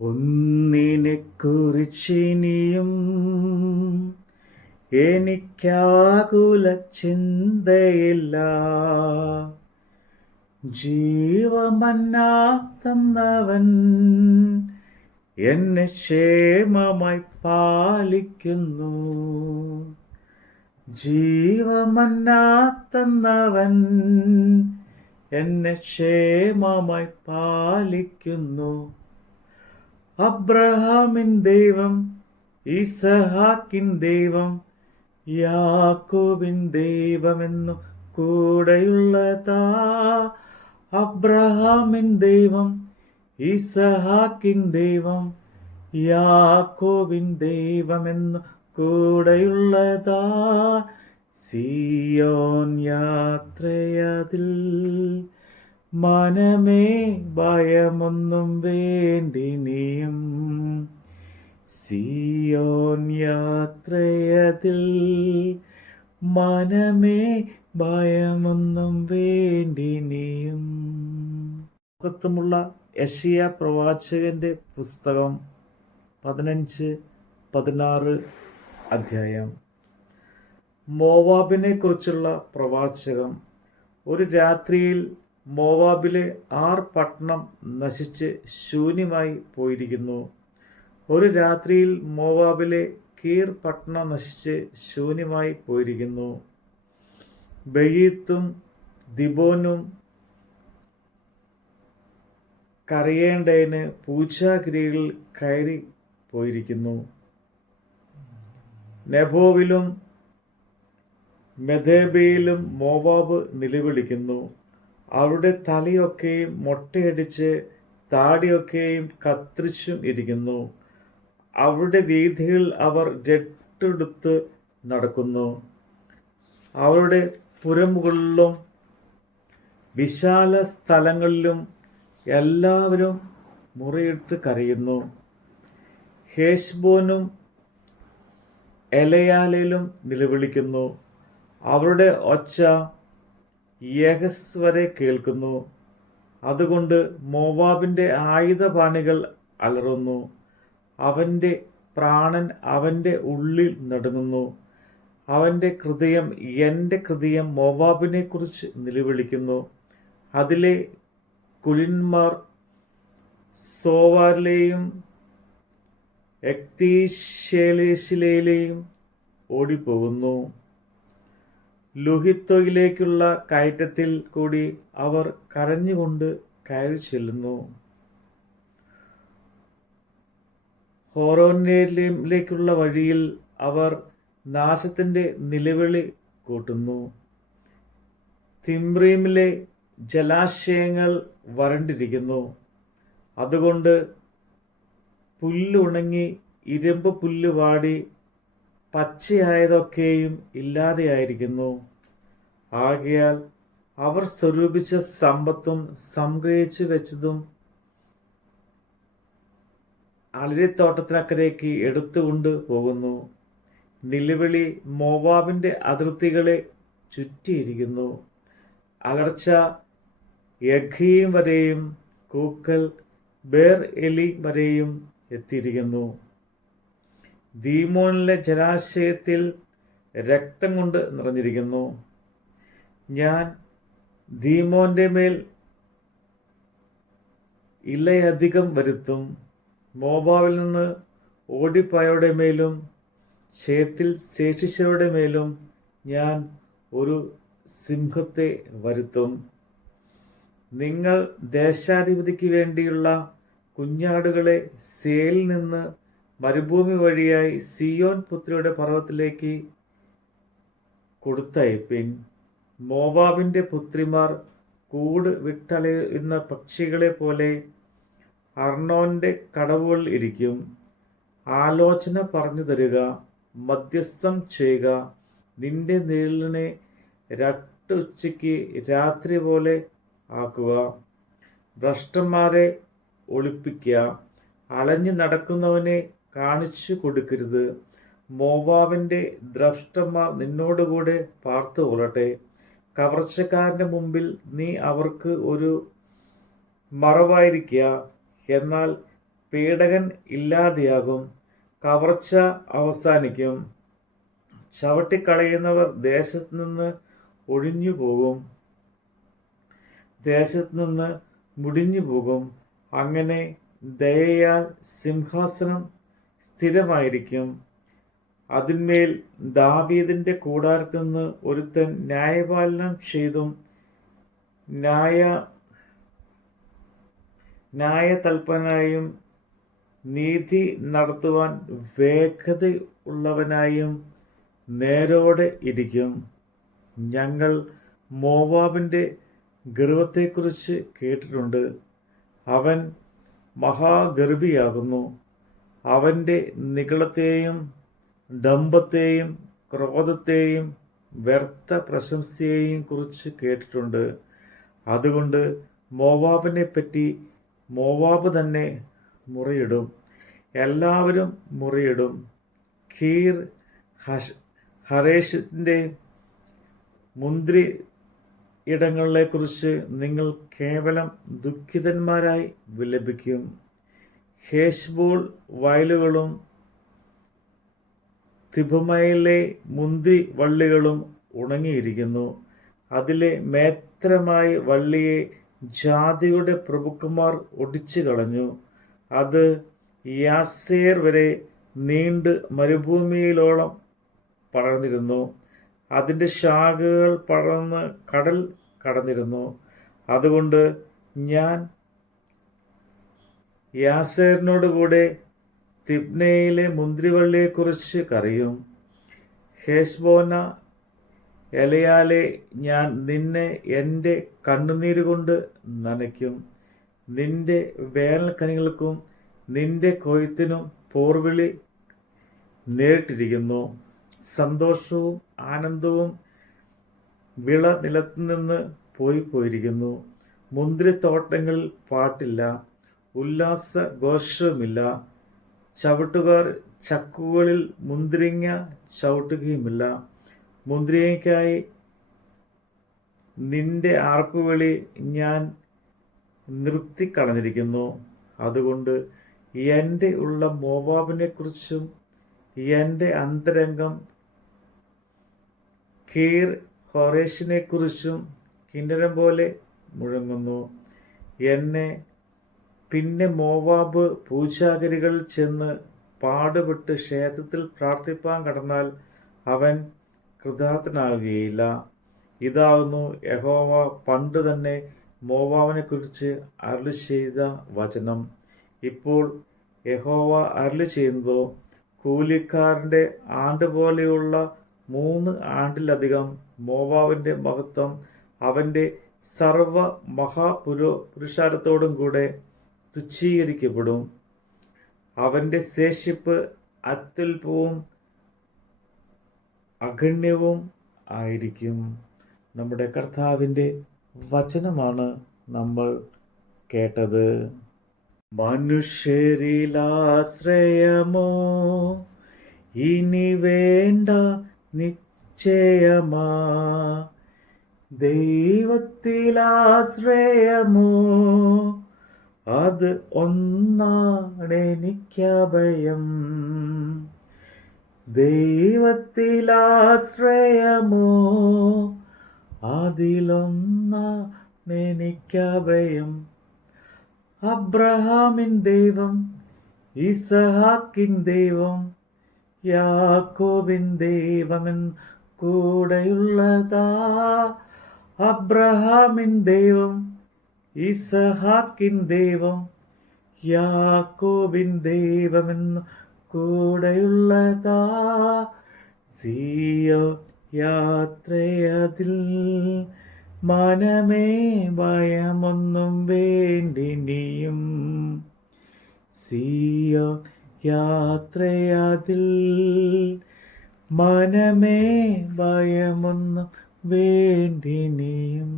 ഒന്നിനെക്കുറിച്ചിനിയും എനിക്കാകുല ചിന്തയില്ല. ജീവമന്നാ തന്നവൻ എന്നെ ക്ഷേമമായി പാലിക്കുന്നു. ജീവമന്നാ തന്നവൻ എന്നെ ക്ഷേമമായി പാലിക്കുന്നു. അബ്രഹാമിൻ ദൈവം, ഇസഹാക്കിൻ ദൈവം, യാക്കോബിൻ ദൈവമെന്നു കൂടെയുള്ളതാ. അബ്രഹാമിൻ ദൈവം, ഇസഹാക്കിൻ ദൈവം, യാക്കോബിൻ ദൈവമെന്നു കൂടെയുള്ളതാ. സിയോൻ യാത്രയതിൽ മനമേ ഭയമൊന്നും വേണ്ടിനിയും. സിയോൻ യാത്രയതിൽ മനമേ ഭയമൊന്നും വേണ്ടിനിയും. മുഖത്തുമുള്ള യെശയ്യാ പ്രവാചകന്റെ പുസ്തകം 15-16 അധ്യായം. മോവാബിനെ കുറിച്ചുള്ള പ്രവാചകം. ഒരു രാത്രിയിൽ മോവാബിലെ 6 പട്ടണം നശിച്ച് ശൂന്യമായി പോയിരിക്കുന്നു. ഒരു രാത്രിയിൽ മോവാബിലെ കീർ പട്ടണം നശിച്ച് ശൂന്യമായി പോയിരിക്കുന്നു. ബെയീത്തും ദിബോനും കരയേണ്ടതിന് പൂജാഗിരികൾ കയറി പോയിരിക്കുന്നു. നെബോവിലും മെദേബയിലും മോവാബ് നിലവിളിക്കുന്നു. അവരുടെ തലയൊക്കെയും മൊട്ടയടിച്ച് താടിയൊക്കെയും കത്തിരിച്ചും ഇരിക്കുന്നു. അവരുടെ വീഥികൾ അവർ രട്ടെടുത്ത് നടക്കുന്നു. അവരുടെ പുരമുകളിലും വിശാല സ്ഥലങ്ങളിലും എല്ലാവരും മുറിയിട്ട് കരയുന്നു. ഹേശ്ബോനും എലയാലയിലും നിലവിളിക്കുന്നു. അവരുടെ ഒച്ച യഹസ് വരെ കേൾക്കുന്നു. അതുകൊണ്ട് മോവാബിന്റെ ആയുധപാണികൾ അലറുന്നു. അവന്റെ പ്രാണൻ അവന്റെ ഉള്ളിൽ നടുങ്ങുന്നു. അവന്റെ ഹൃദയം, എൻ്റെ ഹൃദയം മോവാബിനെ കുറിച്ച് നിലവിളിക്കുന്നു. അതിലെ കുലിന്മാർ സോവാറിലെയും എക്തീശേലേശിലെയും ഓടിപ്പോകുന്നു. ലുഹിത്തോയിലേക്കുള്ള കയറ്റത്തിൽ കൂടി അവർ കരഞ്ഞുകൊണ്ട് കയറി ചെല്ലുന്നു. ഹോരോനിലേക്കുള്ള വഴിയിൽ അവർ നാശത്തിന്റെ നിലവിളി കൂട്ടുന്നു. തിമ്രീമിലെ ജലാശയങ്ങൾ വരണ്ടിരിക്കുന്നു. അതുകൊണ്ട് പുല്ലുണങ്ങി ഇരുമ്പ് പുല്ല് വാടി പച്ചയായതൊക്കെയും ഇല്ലാതെയായിരിക്കുന്നു. ആകയാൽ അവർ സ്വരൂപിച്ച സമ്പത്തും സംഗ്രഹിച്ചു വെച്ചതും അളിരിത്തോട്ടത്തിനക്കരയ്ക്ക് എടുത്തുകൊണ്ട് പോകുന്നു. നിലവിളി മോവാബിന്റെ അതിർത്തികളെ ചുറ്റിയിരിക്കുന്നു. അലർച്ച യഗ്ഹീം വരെയും കൂക്കൽ ബേർ എലി വരെയും എത്തിയിരിക്കുന്നു. ദീമോനിലെ ജലാശയത്തിൽ രക്തം കൊണ്ട് നിറഞ്ഞിരിക്കുന്നു. ഞാൻ ദീമോന്റെ മേൽ ഇലയധികം വരുത്തും. മോവാബിൽ നിന്ന് ഓടിപ്പോയവരുടെ മേലും ക്ഷേത്തിൽ ശേഷിച്ചവരുടെ മേലും ഞാൻ ഒരു സിംഹത്തെ വരുത്തും. നിങ്ങൾ ദേശാധിപതിക്ക് വേണ്ടിയുള്ള കുഞ്ഞാടുകളെ സേലിൽ നിന്ന് മരുഭൂമി വഴിയായി സിയോൻ പുത്രിയുടെ പർവ്വതത്തിലേക്ക് കൊടുത്തയപ്പിൻ. മോവാബിന്റെ പുത്രിമാർ കൂട് വിട്ടലയുന്ന പക്ഷികളെ പോലെ അർണോന്റെ കടവുകളിൽ ഇരിക്കും. ആലോചന പറഞ്ഞു തരിക, മധ്യസ്ഥം ചെയ്യുക. നിന്റെ നിഴലിനെ ഉച്ചയ്ക്ക് രാത്രി പോലെ ആക്കുക. ഭ്രഷ്ടന്മാരെ ഒളിപ്പിക്കുക. അലഞ്ഞു നടക്കുന്നവനെ കാണിച്ചു കൊടുക്കരുത്. മോവാബിന്റെ ദ്രഷ്ടന്മാർ നിന്നോടുകൂടെ പാർത്തു കൊള്ളട്ടെ. കവർച്ചക്കാരന്റെ മുമ്പിൽ നീ അവർക്ക് ഒരു മറവായിരിക്കുക. എന്നാൽ പീഡകൻ ഇല്ലാതെയാകും, കവർച്ച അവസാനിക്കും, ചവിട്ടിക്കളയുന്നവർ ദേശത്തുനിന്ന് മുടിഞ്ഞു പോകും. അങ്ങനെ ദയയാൽ സിംഹാസനം സ്ഥിരമായിരിക്കും. അതിന്മേൽ ദാവീദിന്റെ കൂടാരത്തിൽ നിന്ന് ഒരുത്തൻ ന്യായപാലനം ചെയ്തും ന്യായതൽപരനായും നീതി നടത്തുവാൻ വേഗതയുള്ളവനായും നേരോടെ ഇരിക്കും. ഞങ്ങൾ മോവാബിന്റെ ഗർവത്തെക്കുറിച്ച് കേട്ടിട്ടുണ്ട്. അവൻ മഹാഗർവിയാകുന്നു. അവന്റെ നിഗളത്തെയും ഡംഭത്തെയും ക്രോധത്തെയും വ്യർത്ഥ പ്രശംസയെയും കുറിച്ച് കേട്ടിട്ടുണ്ട്. അതുകൊണ്ട് മോവാബിനെപ്പറ്റി മോവാബ് തന്നെ മുറയിടും, എല്ലാവരും മുറയിടും. കീർ ഹരേശിന്റെ മുന്തിരി ഇടങ്ങളെക്കുറിച്ച് നിങ്ങൾ കേവലം ദുഃഖിതന്മാരായി വിലപിക്കും. ഹേശ്ബോൾ വയലുകളും തിബുമയിലെ മുന്തിരി വള്ളികളും ഉണങ്ങിയിരിക്കുന്നു. അതിലെ മേത്രമായ വള്ളിയെ ജാതിയുടെ പ്രഭുക്കന്മാർ ഒടിച്ചു കളഞ്ഞു. അത് യാസേർ വരെ നീണ്ട് മരുഭൂമിയിലോളം പടർന്നിരുന്നു. അതിൻ്റെ ശാഖകൾ പടർന്ന് കടൽ കടന്നിരുന്നു. അതുകൊണ്ട് ഞാൻ യാസേറിനോടുകൂടെ തിബ്നയിലെ മുന്തിരിവള്ളിയെക്കുറിച്ച് കരയും. ഹെശ്ബോന എലയാലെ ഞാൻ നിന്നെ എൻ്റെ കണ്ണുനീരുകൊണ്ട് നനയ്ക്കും. നിന്റെ വേനൽക്കനികൾക്കും നിന്റെ കൊയ്ത്തിനും പോർവിളി നേരിട്ടിരിക്കുന്നു. സന്തോഷവും ആനന്ദവും വിള നിലത്തുനിന്ന് പോയിരിക്കുന്നു. മുന്തിരിത്തോട്ടങ്ങളിൽ പാട്ടില്ല, ഉല്ലാസഘോഷവുമില്ല. ചവിട്ടുകാർ ചക്കുകളിൽ മുന്തിരിങ്ങ ചവിട്ടുകയുമില്ല. മുന്തിരിങ്ങയ്ക്കായി നിന്റെ ആർപ്പുവിളി ഞാൻ നിർത്തിക്കളഞ്ഞിരിക്കുന്നു. അതുകൊണ്ട് എൻ്റെ ഉള്ള മോവാബിനെക്കുറിച്ചും എൻ്റെ അന്തരംഗം കീർ ഹോരേഷിനെക്കുറിച്ചും കിന്നരം പോലെ മുഴങ്ങുന്നു. പിന്നെ മോവാബ് പൂജാഗിരികൾ ചെന്ന് പാടുപെട്ട് ക്ഷേത്രത്തിൽ പ്രാർത്ഥിപ്പാൻ കടന്നാൽ അവൻ കൃതാർത്ഥനാകുകയില്ല. ഇതാകുന്നു യഹോവ പണ്ട് തന്നെ മോവാബിനെക്കുറിച്ച് അരുളി ചെയ്ത വചനം. ഇപ്പോൾ യഹോവ അരുളി ചെയ്യുന്നതോ, കൂലിക്കാരൻ്റെ ആണ്ടുപോലെയുള്ള 3 ആണ്ടിലധികം മോവാബിന്റെ മഹത്വം അവന്റെ സർവ മഹാപുരുഷാരത്തോടും കൂടെ തുച്ഛീകരിക്കപ്പെടും. അവന്റെ ശേഷിപ്പ് അത്യല്പവും അഗണ്യവും ആയിരിക്കും. നമ്മുടെ കർത്താവിൻ്റെ വചനമാണ് നമ്മൾ കേട്ടത്. മനുഷ്യരിലാശ്രയമോ ഇനി വേണ്ട നിശ്ചയമാ, ദൈവത്തിലാശ്രയമോ അത് ഒന്നാണെനിക്കഭയം. ദൈവത്തിലാശ്രയമോ അതിലൊന്നാണെനിക്കഭയം. അബ്രഹാമിൻ ദൈവം, ഇസഹാക്കിൻ ദൈവം, യാക്കോബിൻ ദൈവമെൻ കൂടെയുള്ളതാ. അബ്രഹാമിൻ ദൈവം, ഇസഹാക്കിൻ ദൈവം, യാക്കോബിൻ ദൈവമെന്നു കൂടെയുള്ളതാ. സിയോൻ യാത്രയതിൽ മനമേ ഭയമൊന്നും വേണ്ടിനിയും. സിയോൻ യാത്രയതിൽ മനമേ ഭയമൊന്നും വേണ്ടിനിയും.